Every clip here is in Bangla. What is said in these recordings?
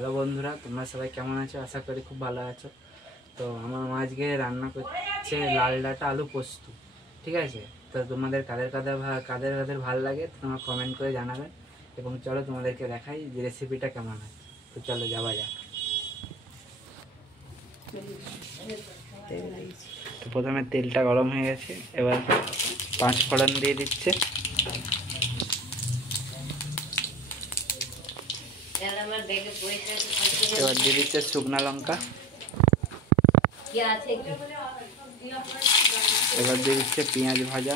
হ্যালো বন্ধুরা, তোমরা সবাই কেমন আছো? আশা করি খুব ভালো আছো। তো আমার মা আজকে রান্না করছে লাল ডাঁটা আলু পোস্ত। ঠিক আছে, তো তোমাদের কাদের কাদের ভালো লাগে তোমরা কমেন্ট করে জানাবে। এবং চলো তোমাদেরকে দেখাই যে রেসিপিটা কেমন হয়। তো চলো যাওয়া যাক। তো প্রথমে তেলটা গরম হয়ে গেছে, এবার 5 ফোড়ন দিয়ে দিচ্ছে। এবার দিয়ে দিচ্ছে শুকনো লঙ্কা। এবার দিয়ে দিচ্ছে পেঁয়াজ ভাজা।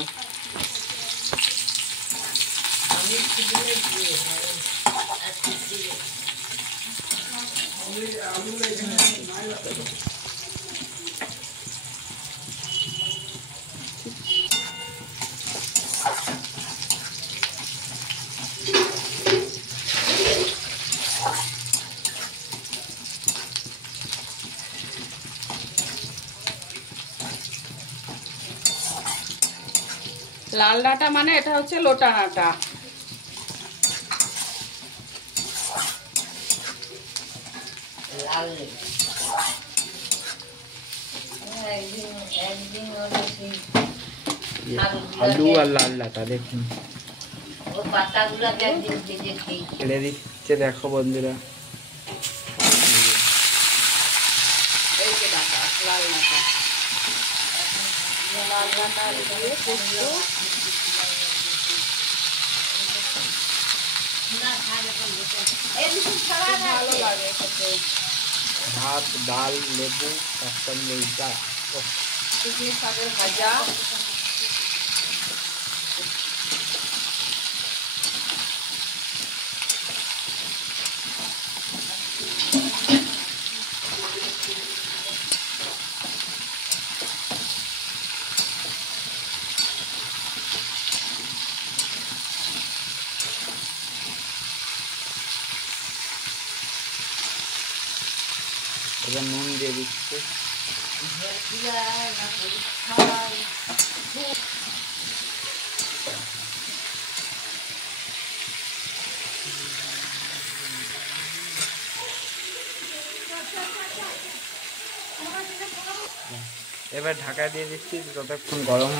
লাল ডাঁটা মানে এটা হচ্ছে লোটা ডাঁটা। আলু আর লাল ডাঁটা দেখুন ছেড়ে দিচ্ছে। দেখো বন্ধুরা, এই যে ডাঁটা, লাল ডাঁটা, লাল ডাঁটা দিয়ে পোস্ত। ভালো লাগে খেতে। ভাত, ডাল, লেবু, তার সঙ্গে শুকনো শাকের ভাজা। এবার নুন দিয়ে দিচ্ছে। এবার ঢাকা দিয়ে দিচ্ছি যতক্ষণ গরম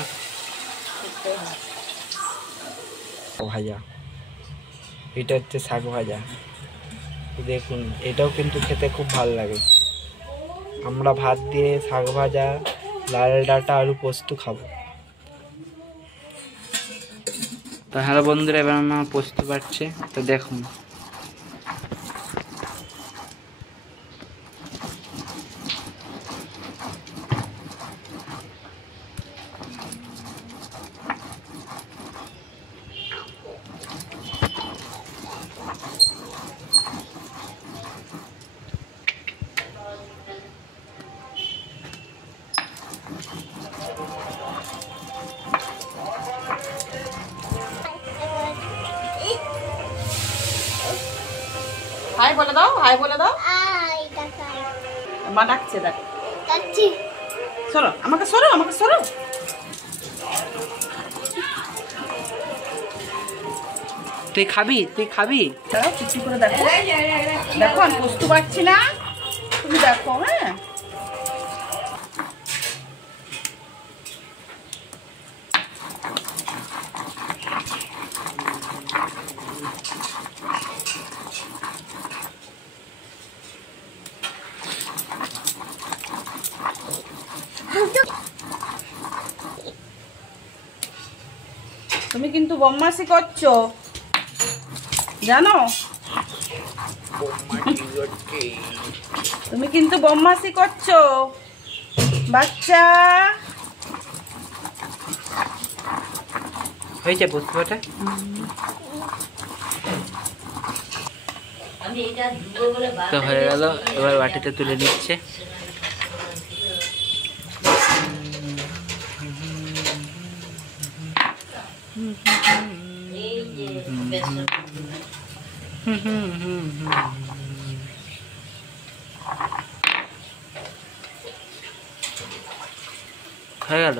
ভাজা। এটা হচ্ছে শাক ভাজা। দেখুন, এটাও কিন্তু খেতে খুব ভালো লাগে। আমরা ভাত দিয়ে শাক ভাজা, লাল ডাঁটা আলু পোস্ত খাবো। তো হ্যালো বন্ধুরা, এবার আমার পোস্ত পাচ্ছে। তো দেখুন, হাই বলে দাও, হাই বলে দাও। মা ডাকছে, দেখ। সরো, আমাকে সরো, আমাকে সরো। তুই খাবি, তুই খাবি। চুপটি করে দেখো, দেখো আমি পোস্ত পাচ্ছি না, তুমি দেখো। হ্যাঁ, তুমি কিন্তু বদমাশি করছো, জানো? তুমি কিন্তু বদমাশি করছো বাচ্চা। হয়েছে পোস্তটা। তো হয়ে গেল, এবার বাটিতে তুলে দিচ্ছে। হয়ে গেল।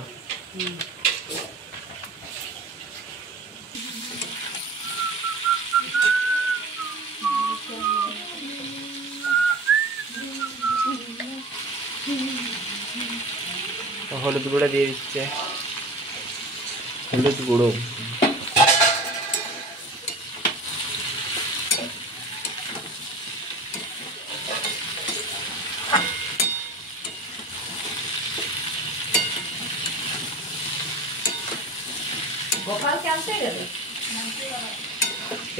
হলুদ গুঁড়ো দিয়ে দিচ্ছে, হলুদ গুঁড়ো। গোপাল ক্যান্সে গেল,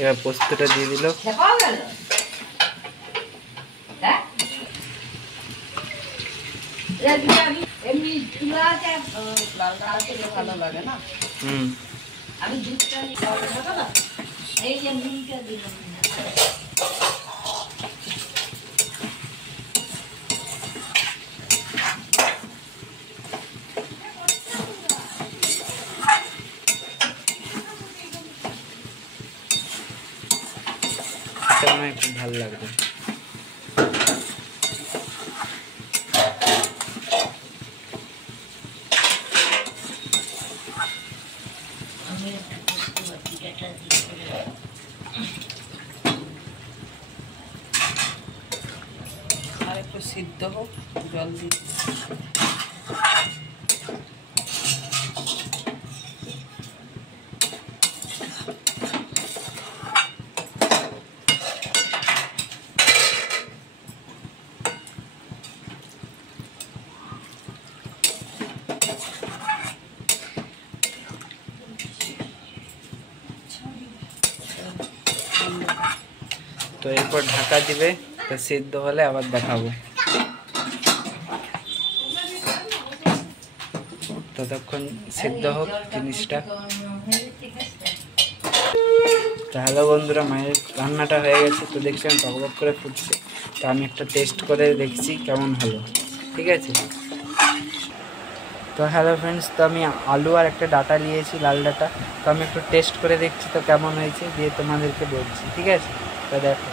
এবার পোস্তটা দিয়ে দিল। খেপাও গেল। হ্যাঁ এমনি চুলাতে লালটা খেলে ভালো লাগে না। আমি দুধটা নিয়ে এই যে নুনটা দিলাম। আমার খুব ভালো লাগবে। আর একটু সিদ্ধ হোক, জল দিই। তো এরপর ঢাকা দিবে, তো সিদ্ধ হলে আবার দেখাবো। ততক্ষণ সিদ্ধ হোক জিনিসটা। তো হ্যালো বন্ধুরা, মায়ের রান্নাটা হয়ে গেছে। তো দেখছি আমি টক করে ফুটছে, তো আমি একটা টেস্ট করে দেখছি কেমন হলো, ঠিক আছে। তো হ্যালো ফ্রেন্ডস, তো আমি আলু আর একটা ডাটা নিয়েছি, লাল ডাটা। তো আমি একটু টেস্ট করে দেখছি তো কেমন হয়েছে, দিয়ে তোমাদেরকে বলছি, ঠিক আছে। তো দেখো,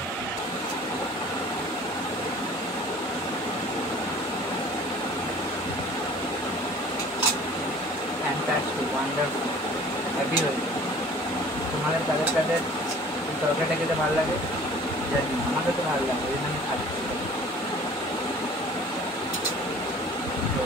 ফ্যান্টাস্টিক, ওয়ান্ডারফুল, হ্যাপি হয়েছে। তোমাদের কাদের কাদের তরকারিটা খেতে ভালো লাগে জানি, আমাদের তো ভালো লাগে, ওই জন্য আমি খাচ্ছি। তো